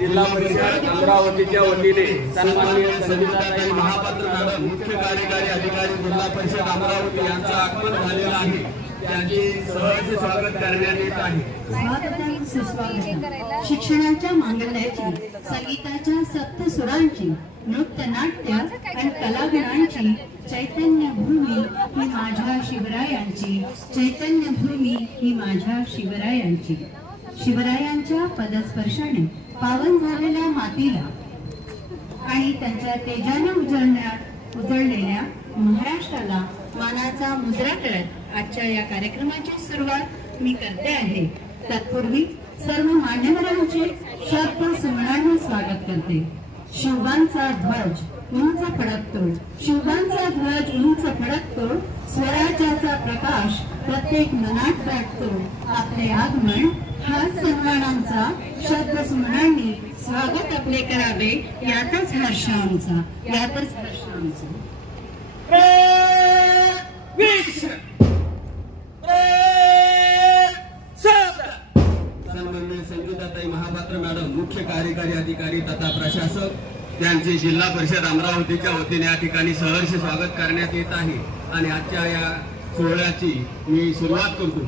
जिल्हा परिषद अमरावतीच्या वतीने सन्माननीय संगीताताई महापात्र मॅडम मुख्य कार्यकारी अधिकारी जिल्हा परिषद अमरावती यांचं आगमन झालेलं आहे. त्यांचे सहर्ष स्वागत करण्यात येत आहे. शिक्षणाच्या मांगल्याची संगीताच्या सप्त सुरांची नृत्य नाट्य आणि कलागुणांची चैतन्य भूमी ही माझ्या शिवरायांची चैतन्य भूमी ही माझ्या शिवरायांची. शिवरायांच्या पदस्पर्शाने पावन झालेल्या मातीला आणि त्यांच्या तेजाने उजळण्या उजळलेल्या महाराष्ट्राला मानाचा मुजरा करत आजच्या या कार्यक्रमाची सुरुवात मी करते आहे. तत्पूर्वी सर्व मान्यवरांचे शब्द सुमनाने स्वागत करते. शिवबांचा ध्वज उंच फडकतो शिवबांचा ध्वज उंच फडकतो स्वराज्याचा प्रकाश प्रत्येक मनात दाटतो आपले आगमन हा सन्मानांचा शब्द सुमनांनी स्वागत आपले करावे यातच हर्ष आमचा यातच हर्ष आमचा. संगीताताई महापात्र मॅडम मुख्य कार्यकारी अधिकारी तथा प्रशासक त्यांचे जिल्हा परिषद अमरावतीच्या वतीने या ठिकाणी सहर्ष स्वागत करण्यात येत आहे. आणि आजच्या या सोहळ्याची मी सुरुवात करतो.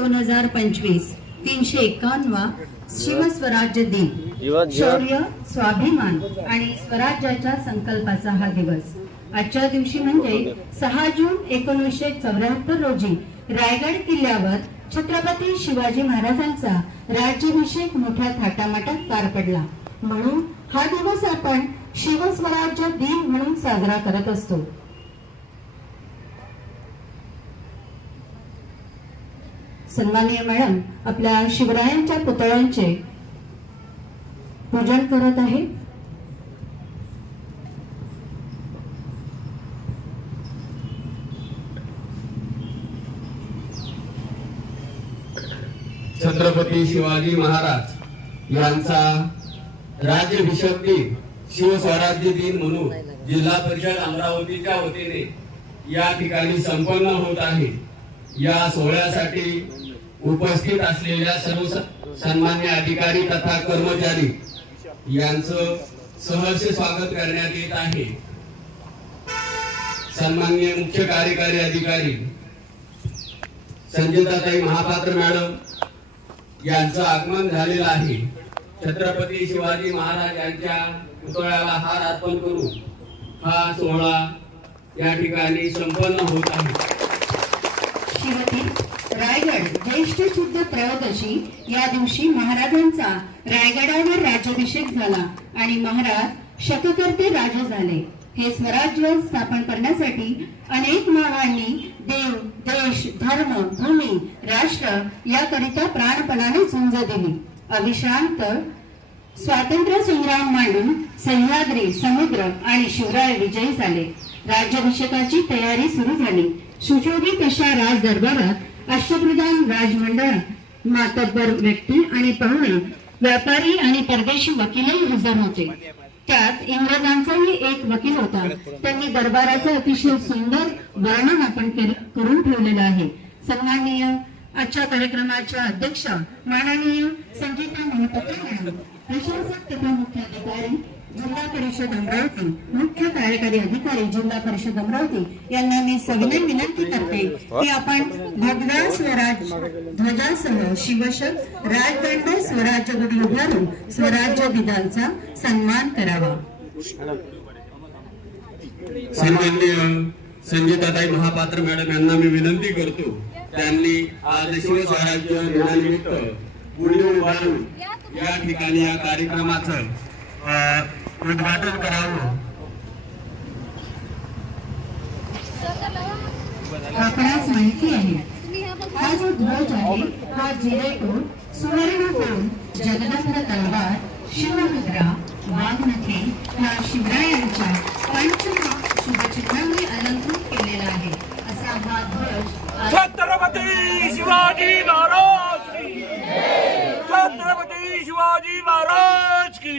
दोन हजार पंचवीस तीनशे एकावन्नवा शिवस्वराज्य दिन. शौर्य स्वाभिमान आणि स्वराज्याच्या संकल्पाचा हा दिवस. आजच्या दिवशी म्हणजे सहा जून एकोणीसशे चौऱ्याहत्तर रोजी रायगड किल्ल्यावर छत्रपती शिवाजी महाराजांचा राज्याभिषेक मोठ्या थाटामाटात पार पडला. म्हणून हा दिवस आपण शिवस्वराज्य दिन म्हणून साजरा करत असतो. सन्माननीय मॅडम आपल्या शिवरायांच्या पुतळ्यांचे पूजन करत आहे. छत्रपती शिवाजी महाराज यांचा राज्याभिषेक दिन शिवस्वराज्य दिन म्हणून जिल्हा परिषद अमरावतीच्या वतीने या ठिकाणी संपन्न होत आहे. या सोहळ्यासाठी उपस्थित असलेल्या सर्व सन्मान्य अधिकारी तथा कर्मचारी यांचं सहर्ष स्वागत करण्यात येत आहे. सन्मान्य मुख्य कार्यकारी अधिकारी संगीताताई महापात्र मॅडम यांचं आगमन झालेलं आहे. छत्रपती शिवाजी महाराज यांच्या पुतळ्याला हार अर्पण करून हा सोहळा या ठिकाणी संपन्न होत आहे शिवती रायगड ज्येष्ठ शुद्ध त्रयोदशी या दिवशी महाराजांचा रायगडावर राज्याभिषेक झाला आणि महाराज शतकर्ते राजे झाले. हे स्वराज्य स्थापन करण्यासाठी अनेक महारांनी देव देश धर्म भूमी राष्ट्र याकरिता प्राणपणाने झुंज दिली. अविश्रांत स्वातंत्र्य संग्राम मांडून सह्याद्री समुद्र आणि शिवराय विजयी झाले. राज्याभिषेकाची तयारी सुरू झाली. सुशोभित अशा राज दरबारात अष्टप्रधान राजमंडळ मातब्बर व्यक्ती आणि पाहुणे व्यापारी आणि परदेशी वकीलही हजर होते. त्यात इंग्रजांचाही एक वकील होता. त्यांनी दरबाराचं अतिशय सुंदर वर्णन आपण करून ठेवलेलं आहे. सन्माननीय आजच्या कार्यक्रमाच्या अध्यक्ष माननीय संगीता मोहपत्रे प्रशासक तथा मुख्याधिकारी जिल्हा परिषद अमरावती. मुख्य कार्यकारी अधिकारी जिल्हा परिषद अमरावती यांना मी सविनय विनंती करते की आपण भगवा स्वराज ध्वजासह शिवशक राजदंड स्वराज्य गुढी उभारून स्वराज्य दिनाचा सन्मान करावा. सन्माननीय संगीताताई महापात्र मॅडम यांना मी विनंती करतो. त्यांनी आज शिवस्वराज्य दिनानिमित्त गुढी उभारून या ठिकाणी या कार्यक्रमाचं उद्घाटन करावं. आपणास माहिती आहे हा जो ध्वज आहे हा जिरेटून सुवर्णकोण जगदंब तलवार शिवमुद्रा वाघनखे या शिवरायांच्या पंचमा शुभचिन्हांनी अलंकृत केलेला आहे. असा हा ध्वज छत्रपती शिवाजी महाराज की छत्रपती शिवाजी महाराज की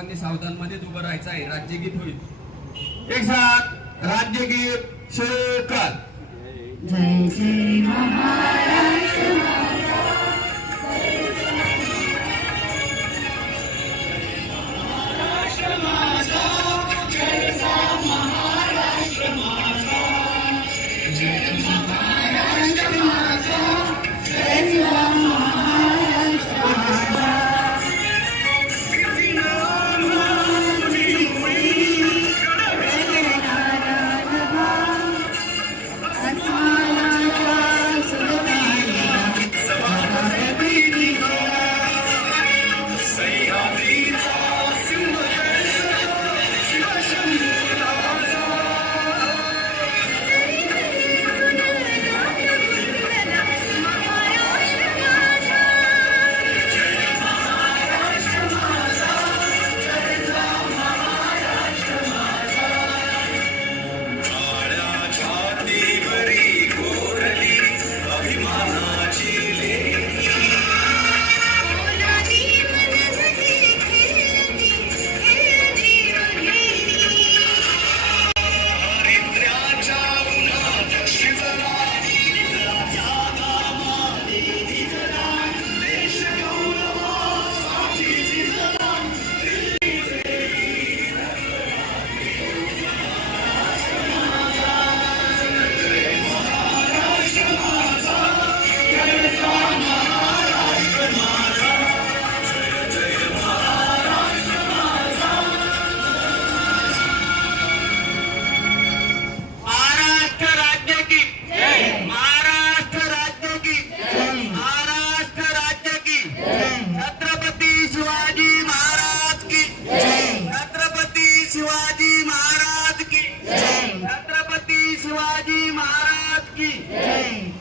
सर्वांनी सावधान मध्येच उभं राहायचं आहे. राज्यगीत होईल. एक साथ राज्यगीत सुरू कर. जय श्री महाराज. की जय.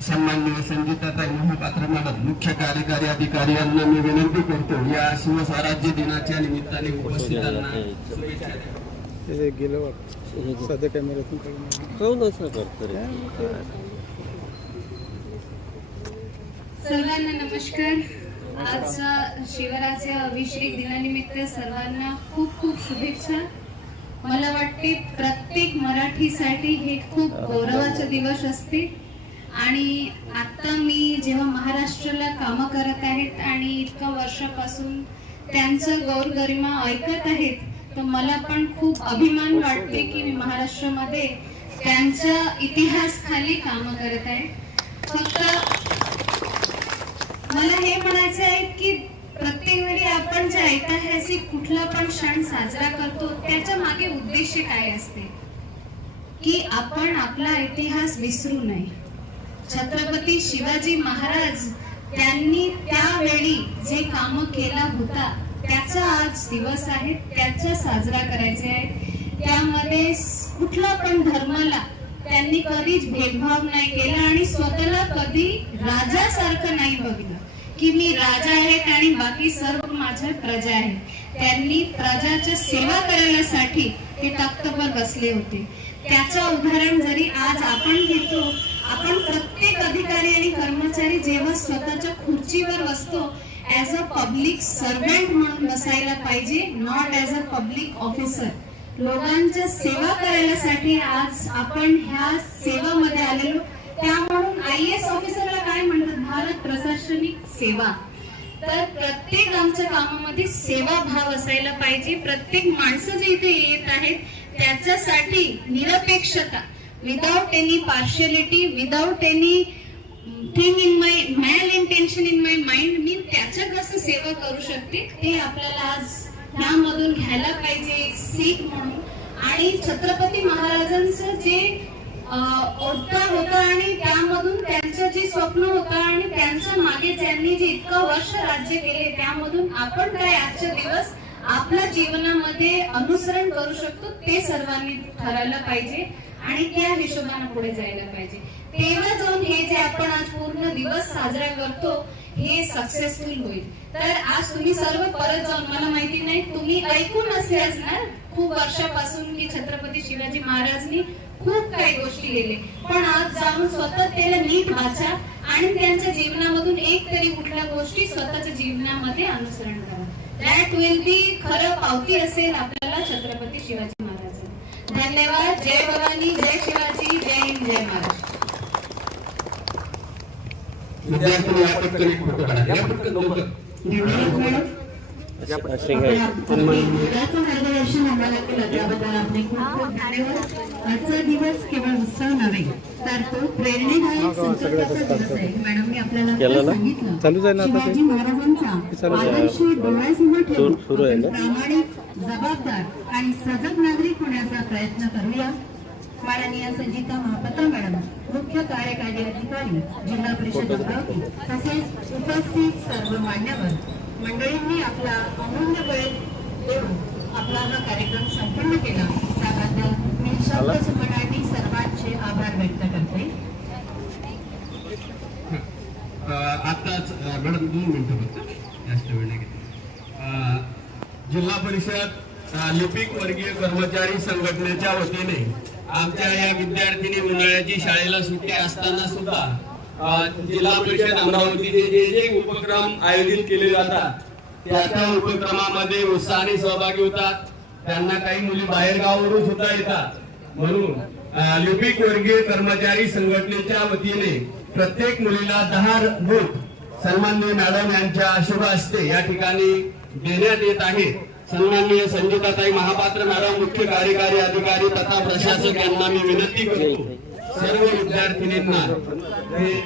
सन्माननीय संगीताताई महापात्र मॅडम मुख्य कार्यकारी अधिकारी यांना मी विनंती करतो या शिवस्वराज्य दिनाच्या निमित्ताने उपस्थितांना शुभेच्छा द्या. ते गेलं वाटतं. सध्या कॅमेऱ्यातून कळून सर्वांना नमस्कार. आजच्या शिवराच्या अभिषेक दिनानिमित्त सर्वांना खूप खूप शुभेच्छा. मला वाटते प्रत्येक मराठीसाठी हे खूप गौरवाचा दिवस असते आणि आता मी जेव्हा महाराष्ट्राला कामं करत आहेत आणि इतक्या वर्षापासून त्यांचं गौरगरिमा ऐकत आहेत तर मला पण खूप अभिमान वाटते की मी महाराष्ट्रामध्ये त्यांच्या इतिहास खाली कामं करत आहे. फक्त मला हे म्हणायचं आहे की प्रत्येक वेळी आपण जे ऐतिहासिक कुठला पण क्षण साजरा करतो त्याच्यामागे उद्देश काय असते? की आपण आपला इतिहास विसरू नये. छत्रपती शिवाजी महाराज त्यांनी त्यावेळी जे काम केला होता त्याचा आज दिवस आहे त्याचा साजरा करायचे आहे. त्यामध्ये कुठला पण धर्माला त्यांनी कधीच भेदभाव नाही केला आणि स्वतःला कधी राजासारखं नाही बघितलं. की मी राजा आहेत आणि बाकी सर्व माझ्या प्रजा आहेत त्यांनी प्रजाच्या सेवा करण्यासाठी ते तख्तवर बसले होते. त्याचं उदाहरण जरी आज आपण घेतो आपण प्रत्येक अधिकारी आणि कर्मचारी जेव्हा स्वतःच्या खुर्चीवर बसतो ऍज अ पब्लिक सर्वंट म्हणून बसायला पाहिजे not as a public officer लोकांच्या सेवा करायलासाठी आज आपण ह्या सेवामध्ये आलेलो. त्या म्हणून आय एस ऑफिसरला काय म्हणतात? भारत प्रशासनिक सेवा. तर प्रत्येक आमच्या कामामध्ये सेवा भाव असायला पाहिजे. प्रत्येक माणसं जे इथे येत आहेत त्याच्यासाठी निरपेक्षता. Without any partiality without any thing in my mal intention in my mind मी त्याच्या कसं सेवा करू शकते ते आपल्याला आज ह्यामधून घ्यायला पाहिजे. सीख म्हणून. आणि छत्रपती महाराजांचं जे ओढता होता आणि त्यामधून त्यांचं जे स्वप्न होतं आणि त्यांच्या मागे त्यांनी जे इतकं वर्ष राज्य केले त्यामधून आपण काय आजचे दिवस आपल्या जीवनामध्ये अनुसरण करू शकतो ते सर्वांनी ठरायला पाहिजे आणि त्या हिशोबाने पुढे जायला पाहिजे. तेव्हा जाऊन हे जे आपण आज पूर्ण दिवस साजरा करतो हे सक्सेसफुल होईल. तर आज तुम्ही सर्व परत जाऊन मला माहिती नाही तुम्ही ऐकून असले असणार खूप वर्षापासून की छत्रपती शिवाजी महाराजनी खूप काही गोष्टी केले. पण आज जाऊन स्वतः त्याला नीट वाचा आणि त्यांच्या जीवनामधून एक तरी कुठल्या गोष्टी स्वतःच्या जीवनामध्ये अनुसरण करा. दॅट विल बी खरं पावती असेल आपल्याला छत्रपती शिवाजी महाराज धन्यवाद. जय भवानी जय शिवाजी जय हिंद जय महाराष्ट्र. विद्यार्थी या पटकन एक फोटो काढा या पटकन. लवकर धन्यवाद मॅडम मुलाचं मार्गदर्शन आम्हाला केलं त्याबद्दल आपले खूप खूप धन्यवाद. आजचा दिवस केवळ उत्सव नव्हे तर तो प्रेरणेदायक संकल्पाचा दिवस आहे. मॅडम मी आपल्याला आता सांगितलं आहे ना आता? शिवाजी महाराजांचा. आदर्श डोळ्यासमोर ठेवून सुरू- सुरू आहे आपण ना? प्रामाणिक जबाबदार आणि सजग नागरिक होण्याचा प्रयत्न करूया. माननीय संजिता महापात्र मॅडम. मुख्य कार्यकारी अधिकारी जिल्हा परिषद अमरावती तसेच उपस्थित सर्व मान्यवर. मंडळींनी आपला अमूल्य वेळ देऊन आपला हा कार्यक्रम संपन्न केला. त्याबद्दल मी शब्द सुमनांनी सर्वांचे आभार व्यक्त करते. आताच मॅडम दोन मिनिटं फक्त. जास्त वेळ नाही जिल्हा परिषद लिपिक वर्गीय कर्मचारी संघटनेच्या वतीने आमच्या या विद्यार्थिनी उन्हाळ्याची शाळेला सुट्टी असताना सुद्धा जिल्हा परिषद अमरावतीचे जे जे उपक्रम आयोजित केले जातात त्या त्या उपक्रमामध्ये उत्साहाने सहभागी होतात. त्यांना काही मुली बाहेर गावावरून सुद्धा येतात. म्हणून लिपिक वर्गीय कर्मचारी संघटनेच्या वतीने प्रत्येक मुलीला दहा बूट सन्माननीय मॅडम यांच्या शुभ हस्ते या ठिकाणी देण्यात येत आहे. सन्माननीय संगीताताई महापात्र मॅडम मुख्य कार्यकारी अधिकारी तथा प्रशासक यांना मी विनंती करतो. सर्व विद्यार्थिनींना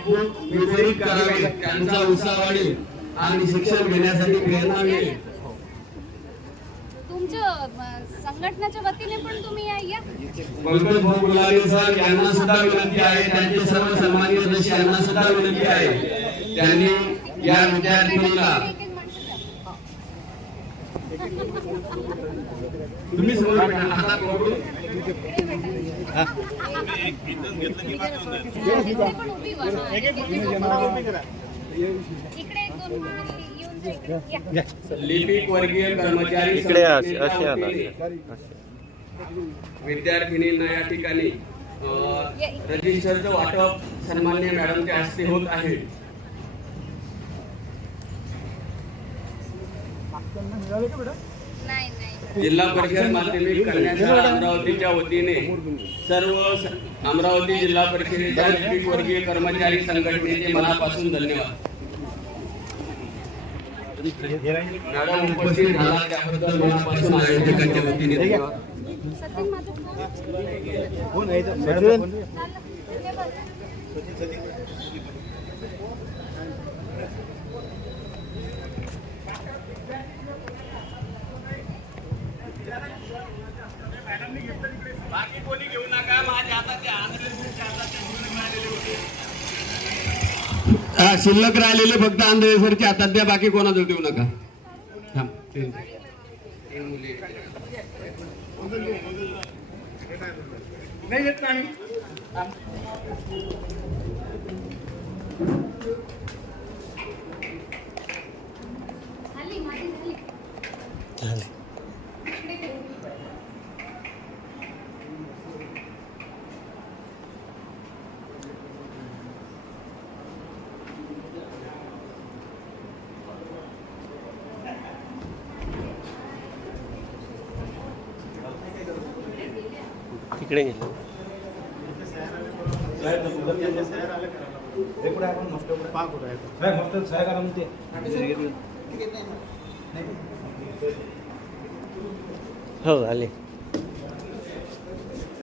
बूट वितरित करावे. त्यांचा उत्साह वाढेल आणि शिक्षण घेण्यासाठी प्रेरणा मिळेल. संघटनेच्या वतीने पण तुम्ही. पंकज भाऊ गुलाबी सर यांना सुद्धा विनंती आहे. त्यांचे सर्व सन्मान्य सदस्य यांना सुद्धा विनंती आहे. त्यांनी या विद्यार्थिनीला एक एक माणसं द्या. तुम्ही समोर हातात पकडून. लिपिक वर्गीय कर्मचारी इकडे असे आला विद्यार्थिनींना या ठिकाणी रजिस्टरचं वाटप सन्मान्य मॅडमच्या हस्ते होत आहे नाही नाही जिल्हा परिषद माध्यमिक कन्या शाळा अमरावतीच्या वतीने सर्व अमरावती जिल्हा परिषदेच्या वर्गीय कर्मचारी संघटनेचे मनापासून धन्यवाद. मॅडम उपस्थित झाला त्याबद्दल मनापासून आयोजकांच्या वतीने धन्यवाद. बाकी कोणी घेऊ नका माझ्या हातात शिल्लक राहिलेले होते. हा, शिल्लक राहिलेले फक्त आंध्रदेशरच्या हातात द्या बाकी कोणाचं देऊ नका थांब, तीन. तीन मुली. झाली माझी झाली इकडे ठेव. तिकडे गेले. हो आले.